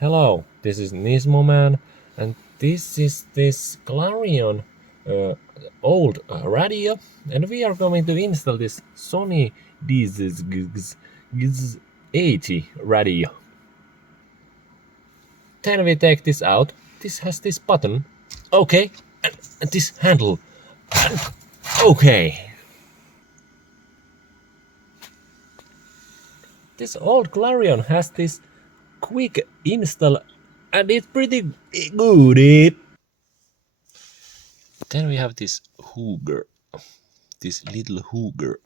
Hello, this is Nismo Man, and this is this Clarion old radio, and we are going to install this Sony DSX-GS80 radio. Then we take this out. This has this button, okay, and this handle, and okay. This old Clarion has this quick install, and it's pretty good. Then we have this Hooger, this little Hooger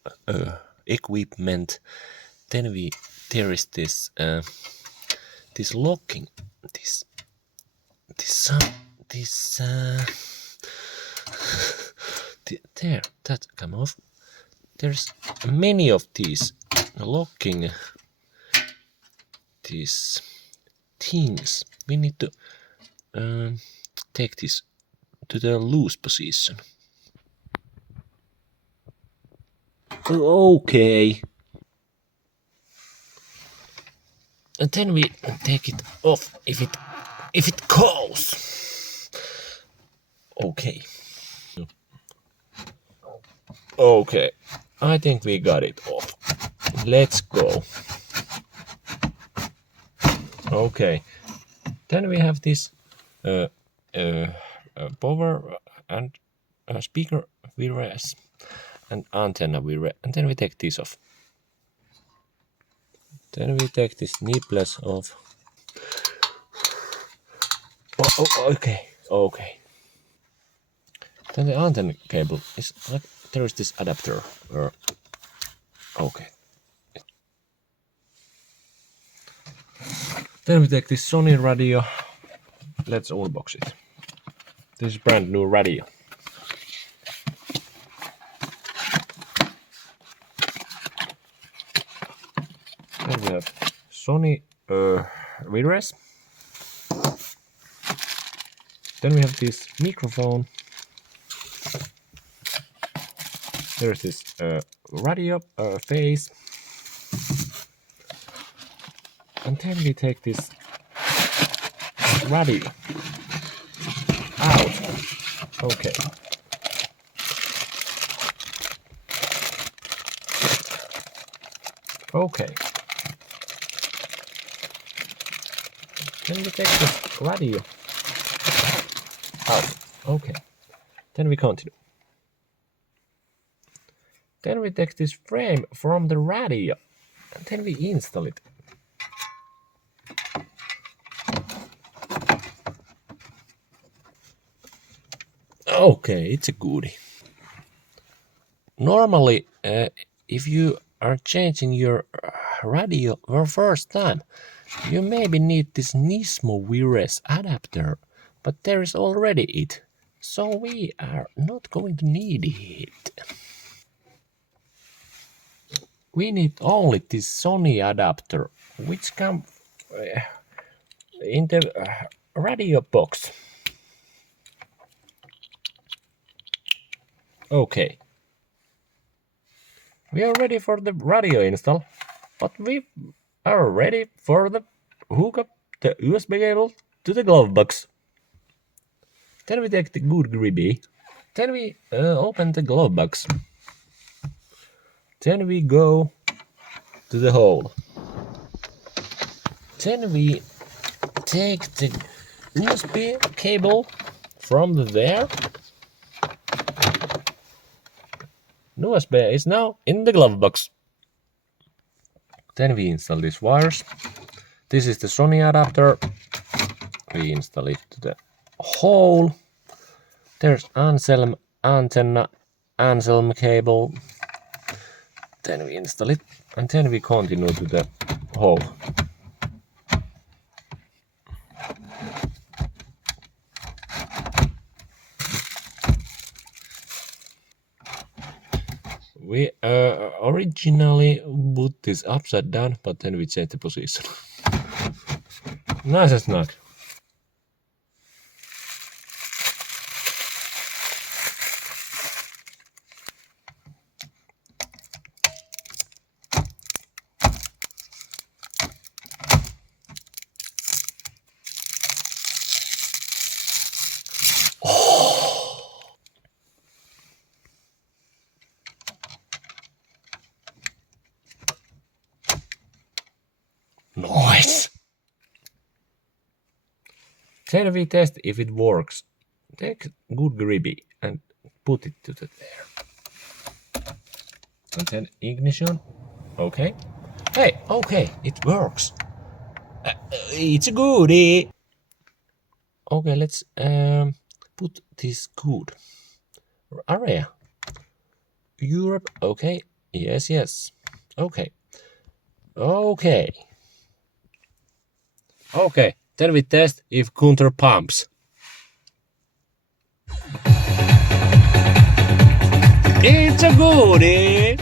equipment. Then there is this this locking, this there, that come off. There's many of these locking these things. We need to take this to the loose position. Okay. And then we take it off if it goes. Okay. Okay. I think we got it off. Let's go. Okay. Then we have this power and speaker we raise and antenna we raise, and then we take this off. Then we take this nipples off. Oh, okay. Then the antenna cable is like there is this adapter. Okay. Then we take this Sony radio. Let's unbox it. This is brand new radio. Then we have Sony virus. Then we have this microphone. There's this radio face. And then we take this radio out. Okay. Okay. Then we take this radio out. Okay. Then we continue. Then we take this frame from the radio and then we install it. Okay, it's a goodie. Normally, if you are changing your radio for first time, you maybe need this Nismo virus adapter, but there is already it, so we are not going to need it. We need only this Sony adapter, which comes in the radio box. Okay. We are ready for the radio install, but we are ready for the hook up the USB cable to the glove box. Then we take the goodie. Then we open the glove box. Then we go to the hole. Then we take the USB cable from there. USB is now in the glove box. Then we install these wires. This is the Sony adapter. We install it to the hole. There's Anselm antenna, Anselm cable. Then we install it and then we continue to the hole. We originally put this upside down, but then we changed the position. Nice and snug. Nice! Then we test if it works. Take good gribby and put it to the there. And then ignition. Okay. Hey, okay, it works. It's a goodie. Okay, let's put this good area. Europe. Okay. Yes, yes. Okay. Okay. Okay. Then we test if Gunther pumps. It's a goodie.